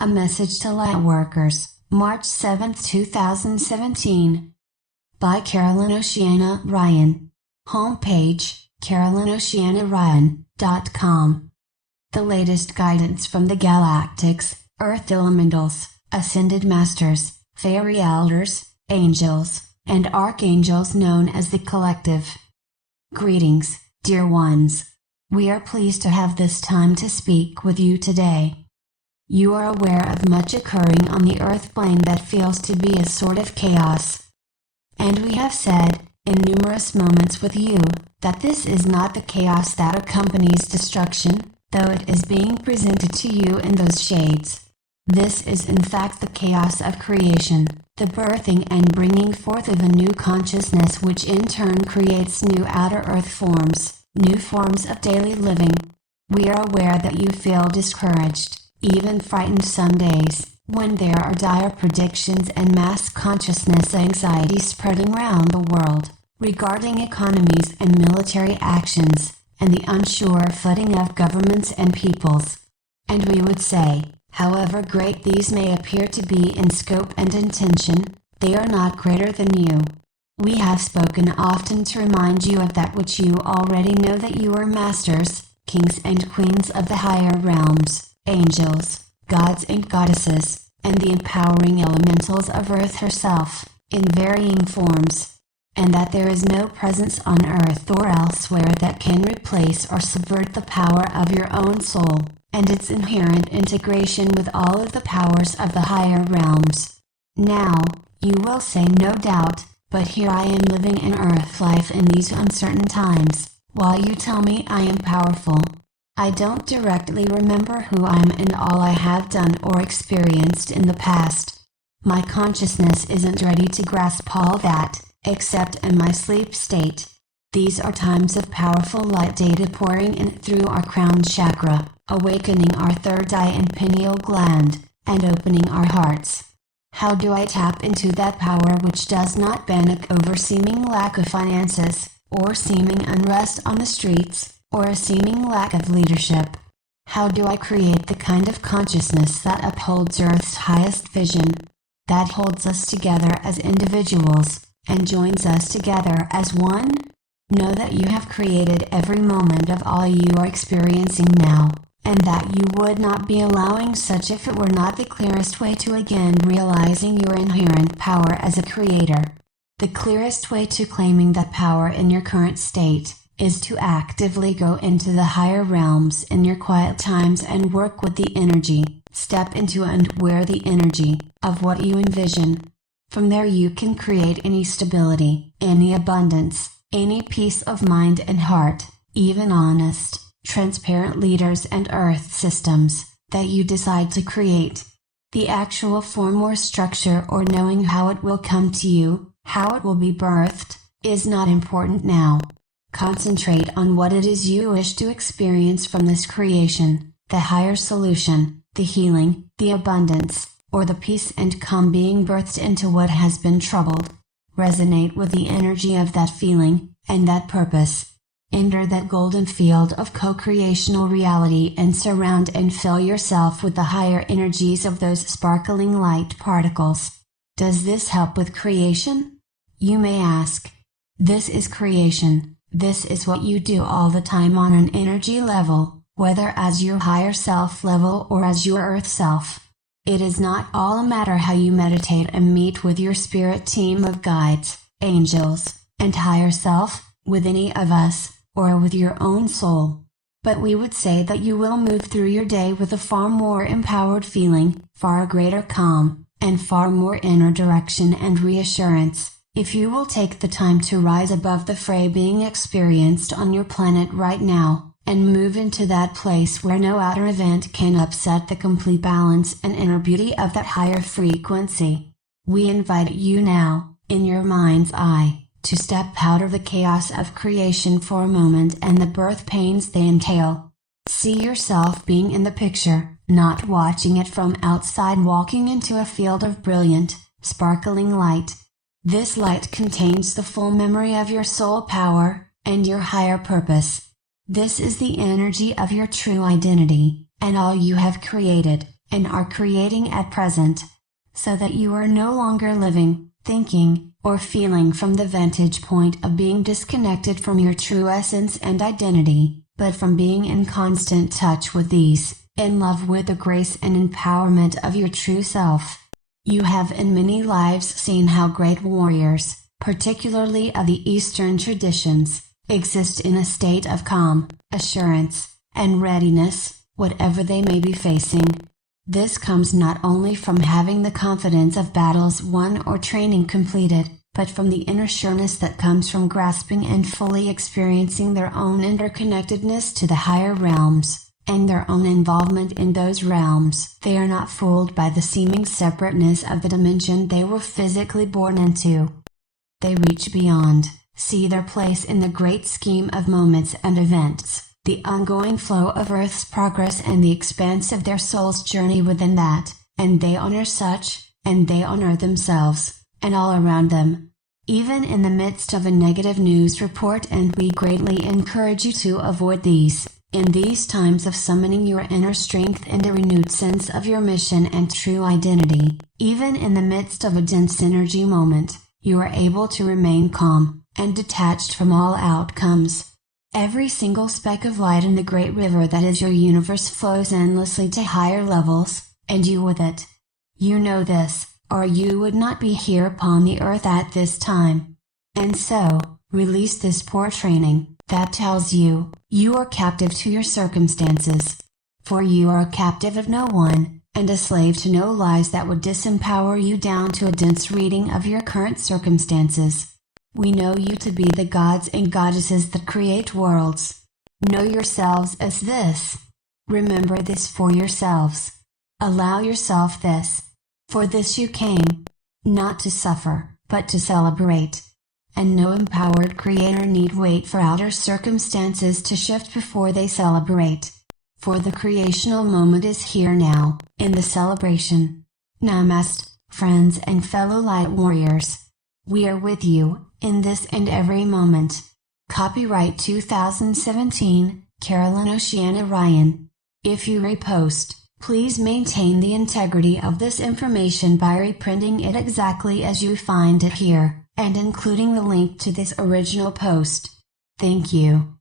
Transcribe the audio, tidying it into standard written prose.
A message to Lightworkers, March 7, 2017. By Carolyn Oceana Ryan. Homepage, carolinoceanaryan.com. The latest guidance from the galactics, Earth Elementals, Ascended Masters, Fairy Elders, Angels, and Archangels known as the Collective. Greetings, dear ones. We are pleased to have this time to speak with you today. You are aware of much occurring on the earth plane that feels to be a sort of chaos. And we have said, in numerous moments with you, that this is not the chaos that accompanies destruction, though it is being presented to you in those shades. This is in fact the chaos of creation, the birthing and bringing forth of a new consciousness which in turn creates new outer earth forms, new forms of daily living. We are aware that you feel discouraged, even frightened some days, when there are dire predictions and mass consciousness anxiety spreading around the world, regarding economies and military actions, and the unsure footing of governments and peoples. And we would say, however great these may appear to be in scope and intention, they are not greater than you. We have spoken often to remind you of that which you already know, that you are masters, kings and queens of the higher realms, angels, gods and goddesses, and the empowering elementals of Earth herself, in varying forms, and that there is no presence on Earth or elsewhere that can replace or subvert the power of your own soul, and its inherent integration with all of the powers of the higher realms. Now, you will say no doubt, but here I am living an Earth life in these uncertain times, while you tell me I am powerful. I don't directly remember who I am and all I have done or experienced in the past. My consciousness isn't ready to grasp all that, except in my sleep state. These are times of powerful light data pouring in through our crown chakra, awakening our third eye and pineal gland, and opening our hearts. How do I tap into that power which does not panic over seeming lack of finances, or seeming unrest on the streets, or a seeming lack of leadership? How do I create the kind of consciousness that upholds Earth's highest vision, that holds us together as individuals, and joins us together as one? Know that you have created every moment of all you are experiencing now, and that you would not be allowing such if it were not the clearest way to again realizing your inherent power as a creator. The clearest way to claiming that power in your current state is to actively go into the higher realms in your quiet times and work with the energy, step into and wear the energy of what you envision. From there you can create any stability, any abundance, any peace of mind and heart, even honest, transparent leaders and earth systems that you decide to create. The actual form or structure or knowing how it will come to you, how it will be birthed, is not important now. Concentrate on what it is you wish to experience from this creation, the higher solution, the healing, the abundance, or the peace and calm being birthed into what has been troubled. Resonate with the energy of that feeling, and that purpose. Enter that golden field of co-creational reality and surround and fill yourself with the higher energies of those sparkling light particles. Does this help with creation? You may ask. This is creation. This is what you do all the time on an energy level, whether as your higher self level or as your earth self. It is not all a matter how you meditate and meet with your spirit team of guides, angels, and higher self, with any of us, or with your own soul. But we would say that you will move through your day with a far more empowered feeling, far greater calm, and far more inner direction and reassurance, if you will take the time to rise above the fray being experienced on your planet right now, and move into that place where no outer event can upset the complete balance and inner beauty of that higher frequency. We invite you now, in your mind's eye, to step out of the chaos of creation for a moment and the birth pains they entail. See yourself being in the picture, not watching it from outside, walking into a field of brilliant, sparkling light. This light contains the full memory of your soul power, and your higher purpose. This is the energy of your true identity, and all you have created, and are creating at present. So that you are no longer living, thinking, or feeling from the vantage point of being disconnected from your true essence and identity, but from being in constant touch with these, in love with the grace and empowerment of your true self. You have in many lives seen how great warriors, particularly of the Eastern traditions, exist in a state of calm, assurance, and readiness, whatever they may be facing. This comes not only from having the confidence of battles won or training completed, but from the inner sureness that comes from grasping and fully experiencing their own interconnectedness to the higher realms, and their own involvement in those realms. They are not fooled by the seeming separateness of the dimension they were physically born into. They reach beyond, see their place in the great scheme of moments and events, the ongoing flow of Earth's progress and the expanse of their soul's journey within that, and they honor such, and they honor themselves, and all around them. Even in the midst of a negative news report, and we greatly encourage you to avoid these, in these times of summoning your inner strength and a renewed sense of your mission and true identity, even in the midst of a dense energy moment, you are able to remain calm, and detached from all outcomes. Every single speck of light in the great river that is your universe flows endlessly to higher levels, and you with it. You know this, or you would not be here upon the earth at this time. And so, release this poor training, that tells you, you are captive to your circumstances. For you are a captive of no one, and a slave to no lies that would disempower you down to a dense reading of your current circumstances. We know you to be the gods and goddesses that create worlds. Know yourselves as this. Remember this for yourselves. Allow yourself this. For this you came. Not to suffer, but to celebrate. And no empowered creator need wait for outer circumstances to shift before they celebrate. For the creational moment is here now, in the celebration. Namaste, friends and fellow light warriors. We are with you, in this and every moment. Copyright 2017, Carolyn Oceana Ryan. If you repost, please maintain the integrity of this information by reprinting it exactly as you find it here, and including the link to this original post. Thank you.